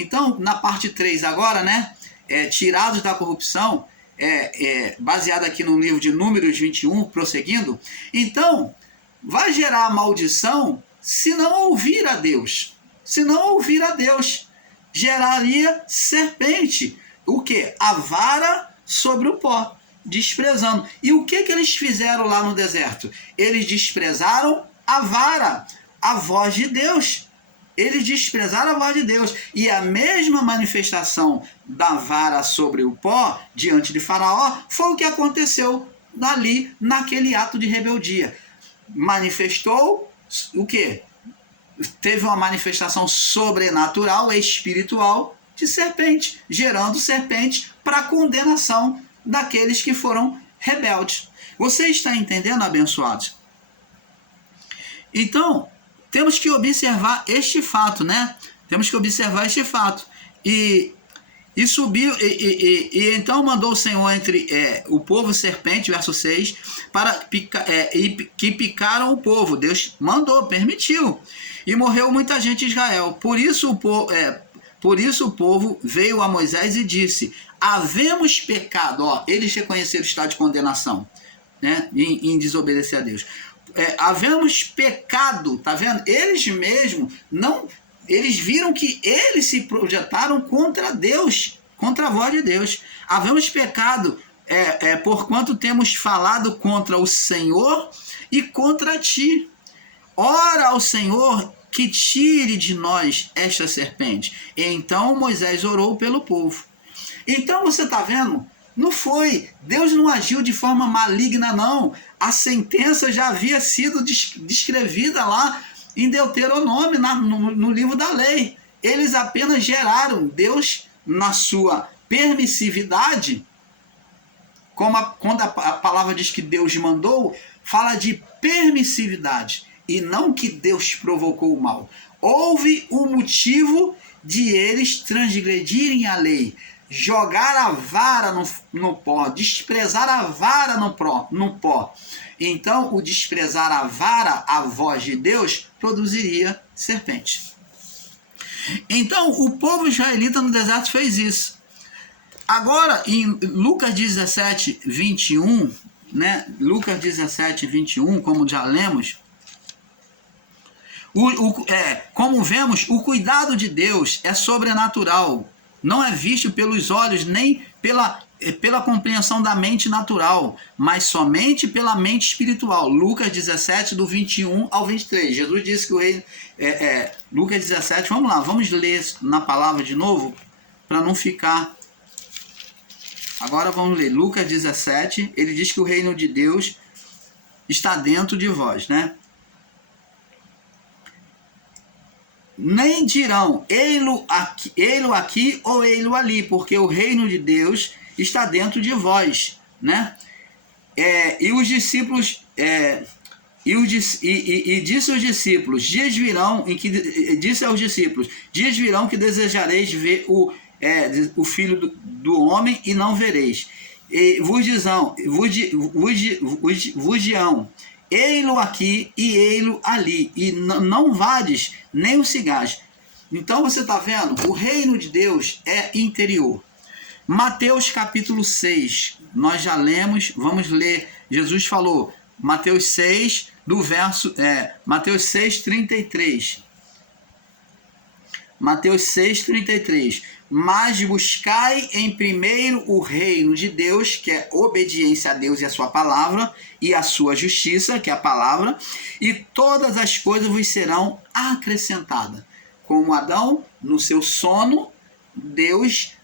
Então, na parte 3 agora, né? Tirados da corrupção, baseado aqui no livro de Números 21, prosseguindo. Então, vai gerar maldição se não ouvir a Deus. Se não ouvir a Deus, geraria serpente. O quê? A vara sobre o pó, desprezando. E o que eles fizeram lá no deserto? Eles desprezaram a vara, a voz de Deus. Eles desprezaram a voz de Deus. E a mesma manifestação da vara sobre o pó, diante de Faraó, foi o que aconteceu ali, naquele ato de rebeldia. Manifestou o quê? Teve uma manifestação sobrenatural, espiritual, de serpente, gerando serpente para condenação daqueles que foram rebeldes. Você está entendendo, abençoados? Então, temos que observar este fato, né? Temos que observar este fato. E subiu, e então mandou o Senhor entre o povo serpente, verso 6, que picaram o povo. Deus mandou, permitiu. E morreu muita gente de Israel. Por isso o povo veio a Moisés e disse: havemos pecado. Eles reconheceram o estado de condenação, né? Em desobedecer a Deus. Havemos pecado, tá vendo? Eles mesmos não... Eles viram que eles se projetaram contra Deus, contra a voz de Deus. Havemos pecado, porquanto temos falado contra o Senhor e contra ti. Ora ao Senhor que tire de nós esta serpente. E então Moisés orou pelo povo. Então você está vendo? Não foi. Deus não agiu de forma maligna, não. A sentença já havia sido descrevida lá em Deuteronômio, no livro da lei. Eles apenas geraram. Deus, na sua permissividade, quando a palavra diz que Deus mandou, fala de permissividade, e não que Deus provocou o mal. Houve um motivo de eles transgredirem a lei, jogar a vara no pó, desprezar a vara no pó. Então, o desprezar a vara, a voz de Deus, produziria serpente. Então, o povo israelita no deserto fez isso. Agora, em Lucas 17, 21, né? Lucas 17, 21, como já lemos, como vemos, o cuidado de Deus é sobrenatural. Não é visto pelos olhos nem pela compreensão da mente natural, mas somente pela mente espiritual. Lucas 17, do 21 ao 23. Jesus disse que o reino... Lucas 17, vamos lá, vamos ler na palavra de novo, para não ficar... Agora vamos ler. Lucas 17, ele diz que o reino de Deus está dentro de vós, né? Nem dirão, ei-lo aqui ou ei-lo ali, porque o reino de Deus está dentro de vós, né? E os discípulos, disse aos discípulos, dias virão que desejareis ver o Filho do Homem e não vereis. E vos dirão, ei-lo aqui e ei-lo ali, e não vades nem o sigais. Então você está vendo? O reino de Deus é interior. Mateus capítulo 6, nós já lemos, vamos ler. Jesus falou, Mateus 6, Mateus 6, 33. Mateus 6, 33. Mas buscai em primeiro o reino de Deus, que é obediência a Deus e a sua palavra, e a sua justiça, que é a palavra, e todas as coisas vos serão acrescentadas. Como Adão, no seu sono, Deus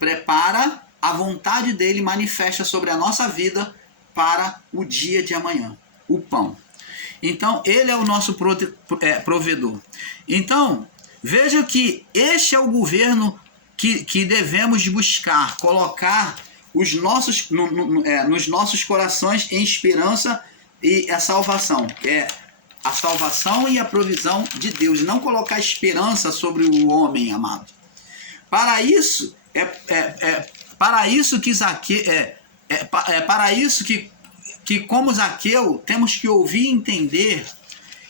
prepara a vontade dele, manifesta sobre a nossa vida para o dia de amanhã, o pão. Então, ele é o nosso provedor. Então, veja que este é o governo que devemos buscar, colocar nos nossos corações em esperança e a salvação. A salvação e a provisão de Deus. Não colocar esperança sobre o homem, amado. Para isso, que como Zaqueu, temos que ouvir e entender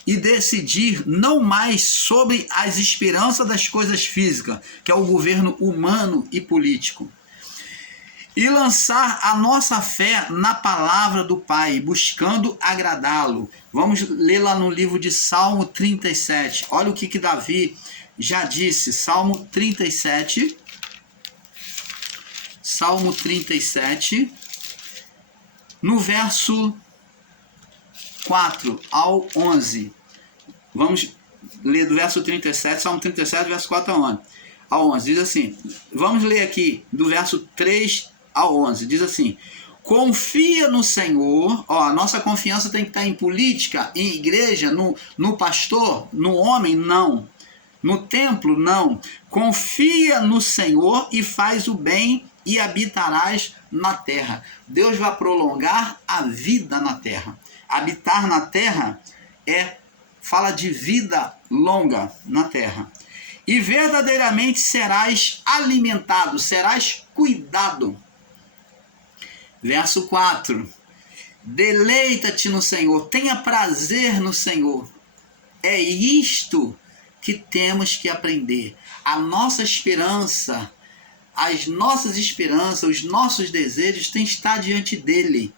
e decidir não mais sobre as esperanças das coisas físicas, que é o governo humano e político, e lançar a nossa fé na palavra do Pai, buscando agradá-lo. Vamos ler lá no livro de Salmo 37. Olha o que Davi já disse. Salmo 37. Salmo 37, no verso 4 ao 11. Vamos ler do verso 37, Salmo 37, verso 4 ao 11. Diz assim, vamos ler aqui do verso 3 ao 11. Diz assim, confia no Senhor. Ó, a nossa confiança tem que estar em política, em igreja, no pastor, no homem, não. No templo, não. Confia no Senhor e faz o bem e habitarás na terra. Deus vai prolongar a vida na terra. Habitar na terra fala de vida longa na terra. E verdadeiramente serás alimentado, serás cuidado. Verso 4. Deleita-te no Senhor, tenha prazer no Senhor. É isto que temos que aprender. A nossa esperança, as nossas esperanças, os nossos desejos têm que estar diante dele.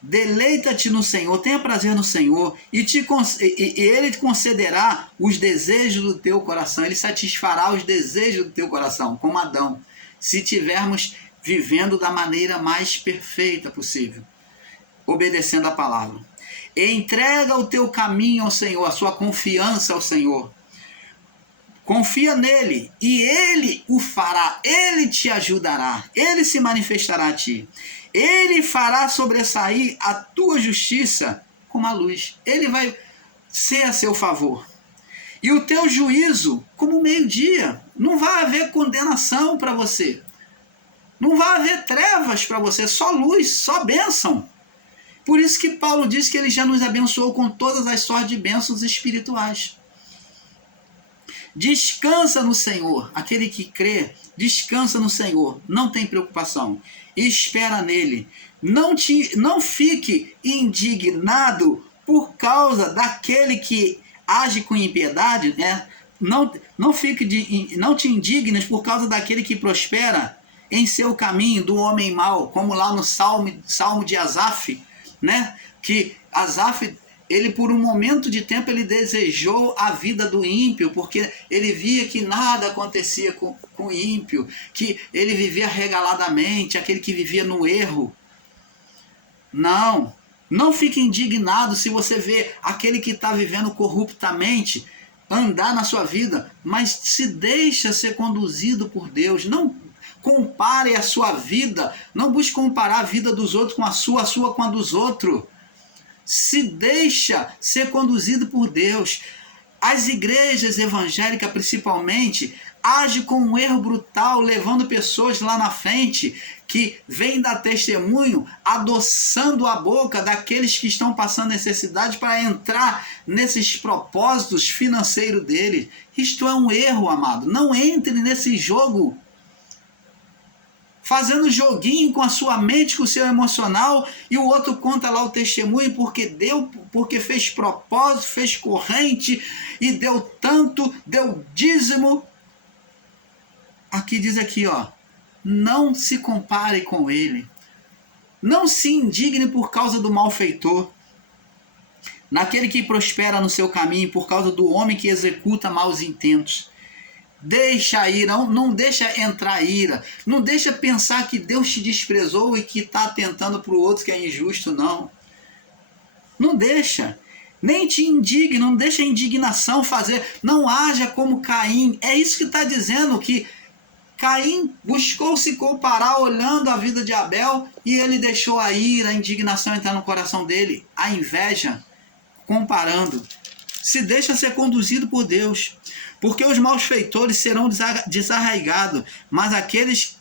Deleita-te no Senhor, tenha prazer no Senhor, e ele te concederá os desejos do teu coração. Ele satisfará os desejos do teu coração, como Adão, se tivermos vivendo da maneira mais perfeita possível, obedecendo a palavra. E entrega o teu caminho ao Senhor, a sua confiança ao Senhor. Confia nele e ele o fará, ele te ajudará, ele se manifestará a ti. Ele fará sobressair a tua justiça como a luz. Ele vai ser a seu favor. E o teu juízo como o meio-dia. Não vai haver condenação para você. Não vai haver trevas para você, só luz, só bênção. Por isso que Paulo diz que ele já nos abençoou com todas as sortes de bênçãos espirituais. Descansa no Senhor. Aquele que crê, descansa no Senhor. Não tem preocupação. Espera nele. Não fique indignado por causa daquele que age com impiedade, né? Não te indignes por causa daquele que prospera em seu caminho, do homem mau, como lá no Salmo de Asaf, né? Que Asaf, ele por um momento de tempo ele desejou a vida do ímpio, porque ele via que nada acontecia com o ímpio, que ele vivia regaladamente, aquele que vivia no erro. Não fique indignado se você vê aquele que está vivendo corruptamente andar na sua vida, mas se deixa ser conduzido por Deus. Não compare a sua vida, não busque comparar a vida dos outros com a sua com a dos outros. Se deixa ser conduzido por Deus. As igrejas evangélicas, principalmente, agem com um erro brutal, levando pessoas lá na frente que vêm dar testemunho, adoçando a boca daqueles que estão passando necessidade para entrar nesses propósitos financeiros deles. Isto é um erro, amado. Não entre nesse jogo, fazendo joguinho com a sua mente, com o seu emocional, e o outro conta lá o testemunho porque fez propósito, fez corrente, e deu tanto, deu dízimo. Aqui diz aqui, ó, não se compare com ele. Não se indigne por causa do malfeitor, naquele que prospera no seu caminho, por causa do homem que executa maus intentos. Deixa a ira, não deixa entrar a ira, não deixa pensar que Deus te desprezou e que está atentando para o outro que é injusto, não. Não deixa, nem te indigne, não deixa a indignação fazer, não haja como Caim. É isso que está dizendo, que Caim buscou se comparar olhando a vida de Abel e ele deixou a ira, a indignação entrar no coração dele, a inveja, comparando. Se deixa ser conduzido por Deus, porque os malfeitores serão desarraigados, mas aqueles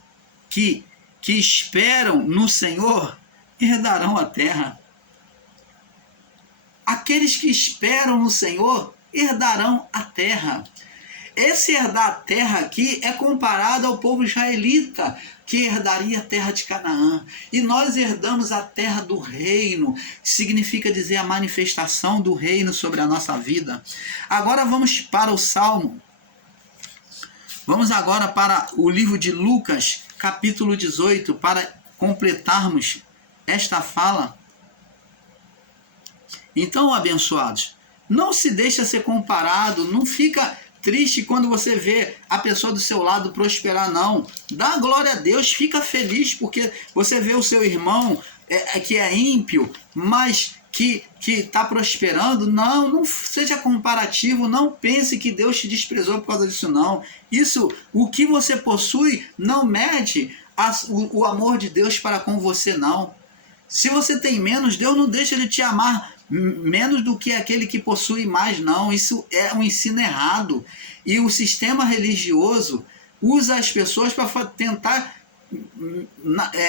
que esperam no Senhor herdarão a terra. Aqueles que esperam no Senhor herdarão a terra. esse herdar a terra aqui é comparado ao povo israelita, que herdaria a terra de Canaã. E nós herdamos a terra do reino, significa dizer a manifestação do reino sobre a nossa vida. Agora vamos para o Salmo. Vamos agora para o livro de Lucas, capítulo 18, para completarmos esta fala. Então, abençoados, não se deixa ser comparado, não fica triste quando você vê a pessoa do seu lado prosperar, não. Dá glória a Deus, fica feliz porque você vê o seu irmão que é ímpio, mas que está prosperando. Não seja comparativo, não pense que Deus te desprezou por causa disso, não. Isso, o que você possui, não mede o amor de Deus para com você, não. Se você tem menos, Deus não deixa Ele te amar menos do que aquele que possui mais, não. Isso é um ensino errado. E o sistema religioso usa as pessoas para tentar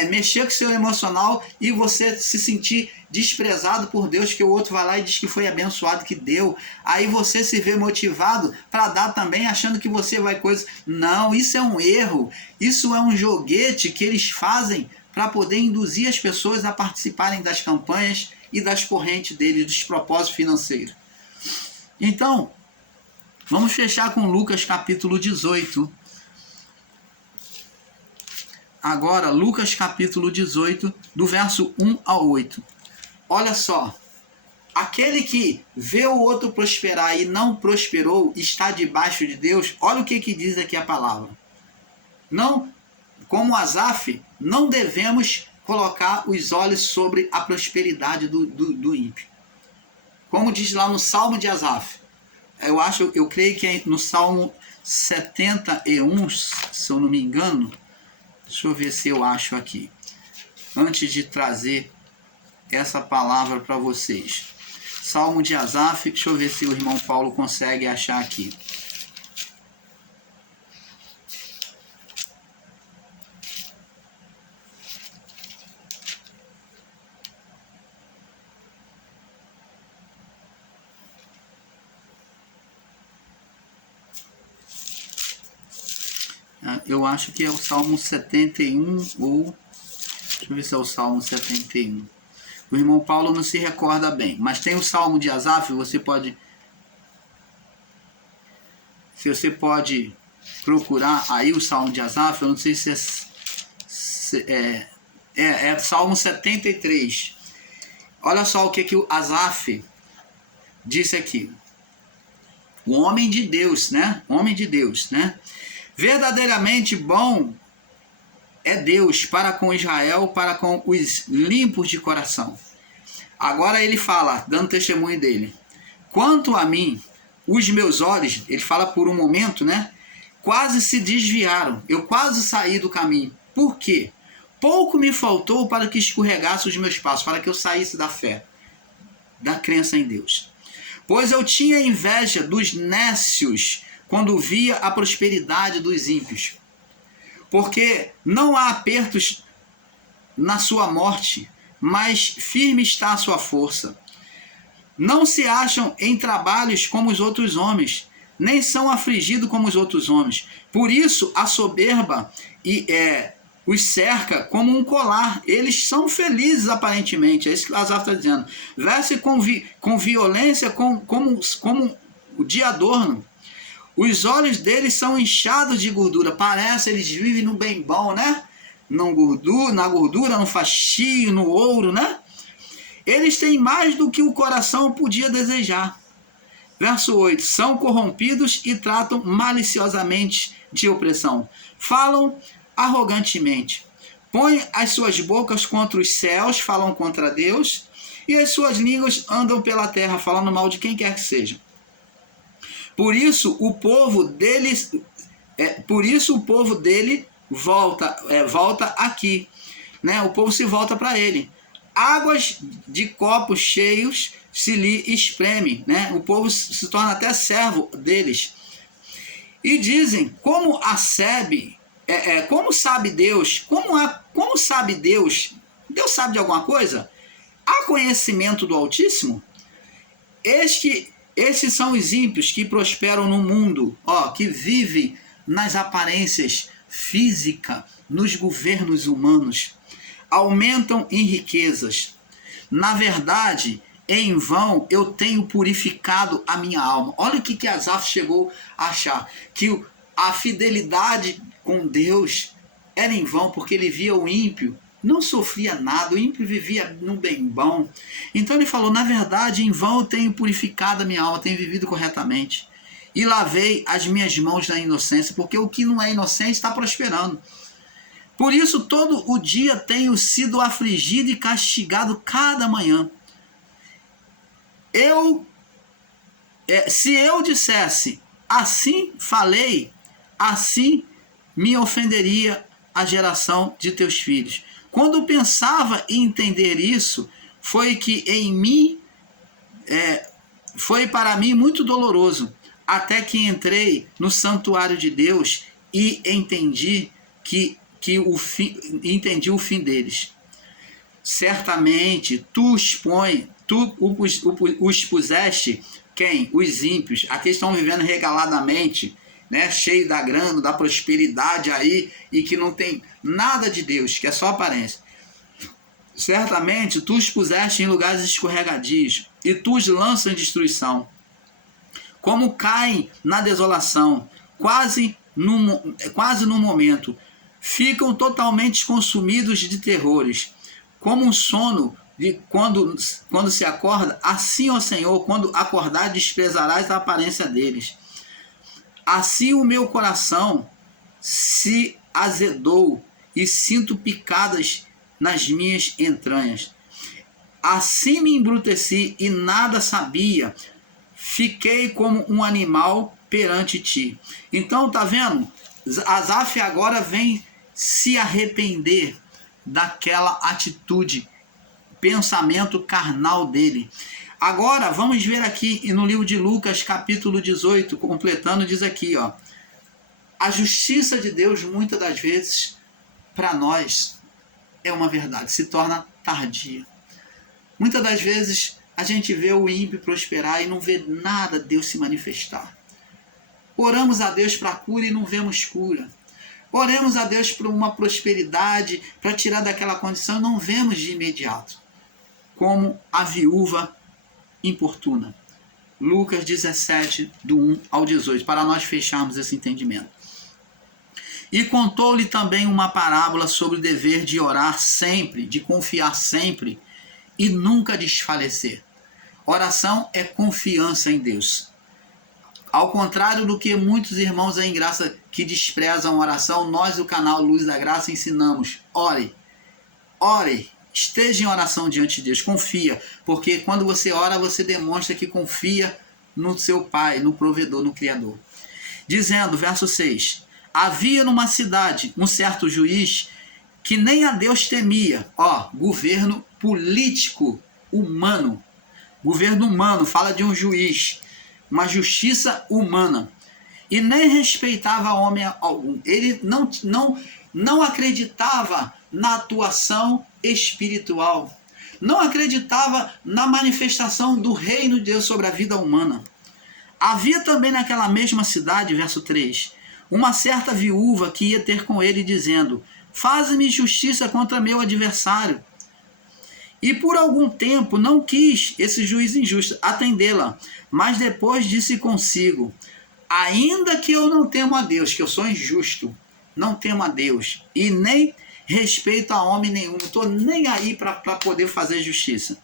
mexer com o seu emocional e você se sentir desprezado por Deus, que o outro vai lá e diz que foi abençoado, que deu. Aí você se vê motivado para dar também, achando que você vai coisa. Não, isso é um erro. Isso é um joguete que eles fazem para poder induzir as pessoas a participarem das campanhas e das correntes deles, dos propósitos financeiros. Então, vamos fechar com Lucas capítulo 18. Agora, Lucas capítulo 18, do verso 1 ao 8. Olha só, aquele que vê o outro prosperar e não prosperou, está debaixo de Deus. Olha o que diz aqui a palavra. Não, como Asaf, não devemos colocar os olhos sobre a prosperidade do ímpio. Como diz lá no Salmo de Asaf. Eu creio que é no Salmo 71, se eu não me engano. Deixa eu ver se eu acho aqui. Antes de trazer essa palavra para vocês. Salmo de Asaf, deixa eu ver se o irmão Paulo consegue achar aqui. Eu acho que é o Salmo 71 ou... Deixa eu ver se é o Salmo 71. O irmão Paulo não se recorda bem. Mas tem o Salmo de Asaf, você pode procurar aí o Salmo de Asaf. Eu não sei se é Salmo 73. Olha só o que o Asaf disse aqui. O homem de Deus, né? Homem de Deus, né? Verdadeiramente bom é Deus para com Israel, para com os limpos de coração. Agora ele fala, dando testemunho dele. Quanto a mim, os meus olhos, ele fala por um momento, né? Quase se desviaram. Eu quase saí do caminho. Por quê? Pouco me faltou para que escorregasse os meus passos, para que eu saísse da fé, da crença em Deus. Pois eu tinha inveja dos nécios, quando via a prosperidade dos ímpios. Porque não há apertos na sua morte, mas firme está a sua força. Não se acham em trabalhos como os outros homens, nem são afligidos como os outros homens. Por isso a soberba os cerca como um colar. Eles são felizes aparentemente, é isso que o Asaf está dizendo. Veste com violência como de adorno. Os olhos deles são inchados de gordura. Parece eles vivem no bem bom, né? Na gordura, no fastio, no ouro, né? Eles têm mais do que o coração podia desejar. Verso 8. São corrompidos e tratam maliciosamente de opressão. Falam arrogantemente. Põem as suas bocas contra os céus, falam contra Deus. E as suas línguas andam pela terra, falando mal de quem quer que seja. Por isso o povo dele volta aqui, né? O povo se volta para ele. Águas de copos cheios se lhe espreme, né? O povo se torna até servo deles. E dizem, como sabe Deus? Como sabe Deus? Deus sabe de alguma coisa? Há conhecimento do Altíssimo? Eis que Esses são os ímpios que prosperam no mundo, que vivem nas aparências físicas, nos governos humanos, aumentam em riquezas. Na verdade, em vão eu tenho purificado a minha alma. Olha o que Asaf chegou a achar, que a fidelidade com Deus era em vão, porque ele via o ímpio, não sofria nada, o ímpio vivia no bem bom. Então ele falou, na verdade, em vão eu tenho purificado a minha alma, tenho vivido corretamente. E lavei as minhas mãos na inocência, porque o que não é inocente está prosperando. Por isso, todo o dia tenho sido afligido e castigado cada manhã. Se eu dissesse, assim falei, assim me ofenderia a geração de teus filhos. Quando pensava em entender isso, foi para mim muito doloroso, até que entrei no santuário de Deus e entendi o fim deles. Certamente tu os puseste, quem? Os ímpios, aqueles estão vivendo regaladamente, né? Cheio da grana, da prosperidade aí, e que não tem nada de Deus, que é só aparência. Certamente tu os puseste em lugares escorregadios, e tu os lanças em destruição, como caem na desolação, quase no momento, ficam totalmente consumidos de terrores, como um sono quando se acorda, assim, ó Senhor, quando acordar, desprezarás a aparência deles. Assim o meu coração se azedou e sinto picadas nas minhas entranhas. Assim me embruteci e nada sabia, fiquei como um animal perante ti. Então, tá vendo? Asaf agora vem se arrepender daquela atitude, pensamento carnal dele. Agora, vamos ver aqui no livro de Lucas, capítulo 18, completando, diz aqui, a justiça de Deus, muitas das vezes, para nós, é uma verdade, se torna tardia. Muitas das vezes, a gente vê o ímpio prosperar e não vê nada Deus se manifestar. Oramos a Deus para cura e não vemos cura. Oremos a Deus por uma prosperidade, para tirar daquela condição, não vemos de imediato. Como a viúva importuna. Lucas 17, do 1 ao 18, para nós fecharmos esse entendimento. E contou-lhe também uma parábola sobre o dever de orar sempre, de confiar sempre e nunca desfalecer. Oração é confiança em Deus. Ao contrário do que muitos irmãos em graça que desprezam a oração, nós do canal Luz da Graça ensinamos: ore, esteja em oração diante de Deus, confia, porque quando você ora, você demonstra que confia no seu Pai, no provedor, no Criador. Dizendo, verso 6, havia numa cidade um certo juiz que nem a Deus temia, governo político humano, governo humano, fala de um juiz, uma justiça humana, e nem respeitava homem algum. Ele não acreditava na atuação espiritual, não acreditava na manifestação do reino de Deus sobre a vida humana. Havia também naquela mesma cidade, verso 3, uma certa viúva que ia ter com ele, dizendo: faze-me justiça contra meu adversário. E por algum tempo não quis esse juiz injusto atendê-la, mas depois disse consigo: ainda que eu não temo a Deus, que eu sou injusto, não temo a Deus, e nem respeito a homem nenhum, não estou nem aí para poder fazer justiça.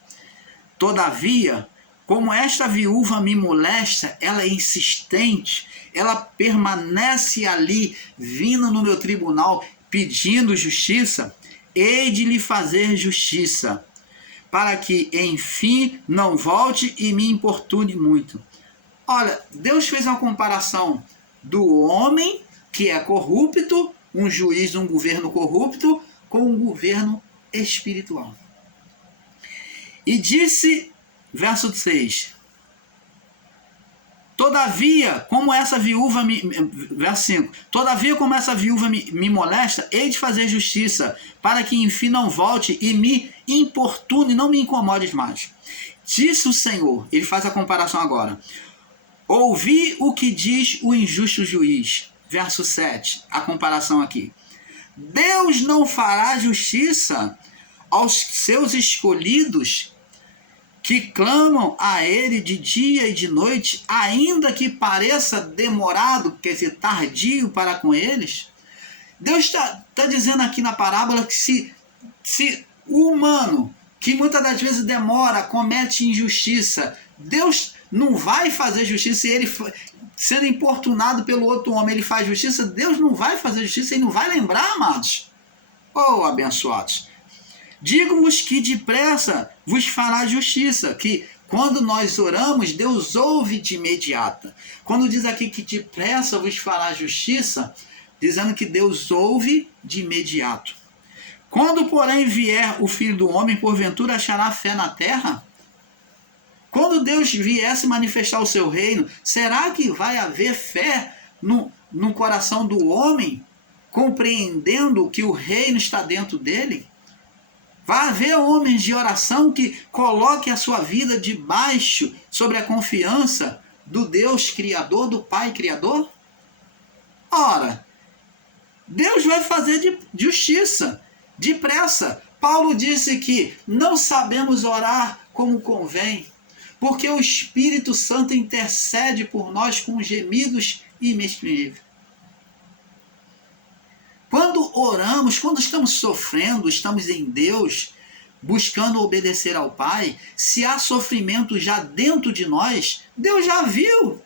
Todavia, como esta viúva me molesta, ela é insistente, ela permanece ali, vindo no meu tribunal, pedindo justiça, hei de lhe fazer justiça, para que, enfim, não volte e me importune muito. Olha, Deus fez uma comparação do homem que é corrupto, um juiz de um governo corrupto, com um governo espiritual. E disse, verso 6, todavia, como essa viúva verso 5, todavia, como essa viúva me molesta, hei de fazer justiça, para que enfim não volte e me importune, não me incomodes mais. Disse o Senhor, ele faz a comparação agora: Ouvi o que diz o injusto juiz. Verso 7, a comparação aqui. Deus não fará justiça aos seus escolhidos que clamam a Ele de dia e de noite, ainda que pareça demorado, quer dizer, tardio para com eles? Deus está dizendo aqui na parábola que se o humano, que muitas das vezes demora, comete injustiça, Deus não vai fazer justiça. Se ele sendo importunado pelo outro homem, ele faz justiça, Deus não vai fazer justiça e não vai lembrar, amados. Oh, abençoados. Digo-vos que depressa vos fará justiça, que quando nós oramos, Deus ouve de imediata. Quando diz aqui que depressa vos fará justiça, dizendo que Deus ouve de imediato. Quando, porém, vier o Filho do Homem, porventura achará fé na terra? Quando Deus viesse manifestar o seu reino, será que vai haver fé no coração do homem, compreendendo que o reino está dentro dele? Vai haver homens de oração que coloquem a sua vida debaixo, sobre a confiança do Deus Criador, do Pai Criador? Ora, Deus vai fazer justiça, depressa. Paulo disse que não sabemos orar como convém, porque o Espírito Santo intercede por nós com gemidos inexprimíveis. Quando oramos, quando estamos sofrendo, estamos em Deus, buscando obedecer ao Pai, se há sofrimento já dentro de nós, Deus já viu.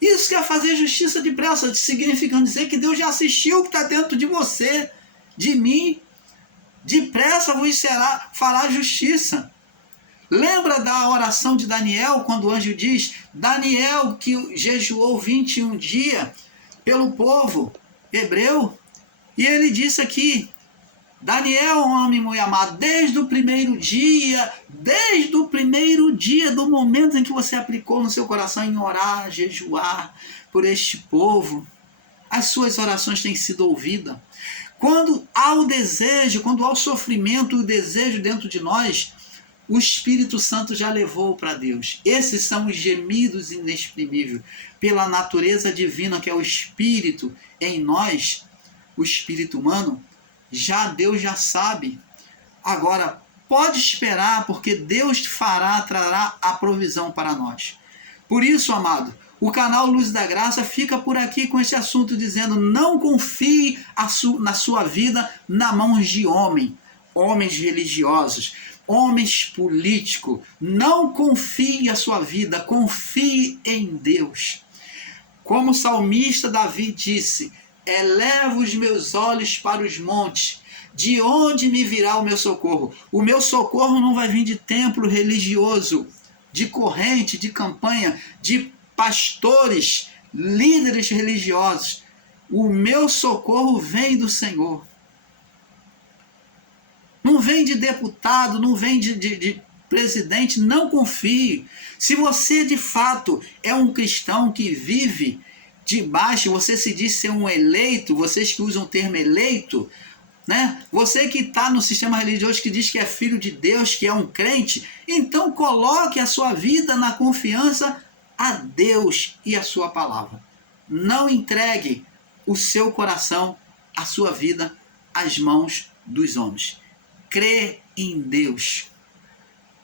Isso quer fazer justiça depressa, significando dizer que Deus já assistiu o que está dentro de você, de mim. Depressa vos fará justiça. Lembra da oração de Daniel, quando o anjo diz, Daniel que jejuou 21 dias pelo povo hebreu, e ele disse aqui, Daniel, homem muito amado, desde o primeiro dia do momento em que você aplicou no seu coração em orar, jejuar por este povo, as suas orações têm sido ouvidas. Quando há o desejo, quando há o sofrimento, o desejo dentro de nós, o Espírito Santo já levou para Deus. Esses são os gemidos inexprimíveis. Pela natureza divina, que é o Espírito em nós, o Espírito humano, Deus já sabe. Agora, pode esperar, porque Deus trará a provisão para nós. Por isso, amado, o canal Luz da Graça fica por aqui com esse assunto, dizendo, não confie na sua vida nas mãos de homens religiosos, homens políticos. Não confie a sua vida, confie em Deus. Como o salmista Davi disse, elevo os meus olhos para os montes, de onde me virá o meu socorro? O meu socorro não vai vir de templo religioso, de corrente, de campanha, de pastores, líderes religiosos. O meu socorro vem do Senhor. Não vem de deputado, não vem de presidente, não confie. Se você de fato é um cristão que vive debaixo, você se diz ser um eleito, vocês que usam o termo eleito, né? Você que está no sistema religioso que diz que é filho de Deus, que é um crente, então coloque a sua vida na confiança a Deus e a sua palavra. Não entregue o seu coração, a sua vida, às mãos dos homens. Crê em Deus.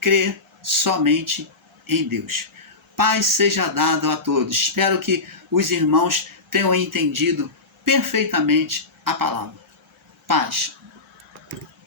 Crê somente em Deus. Paz seja dada a todos. Espero que os irmãos tenham entendido perfeitamente a palavra. Paz.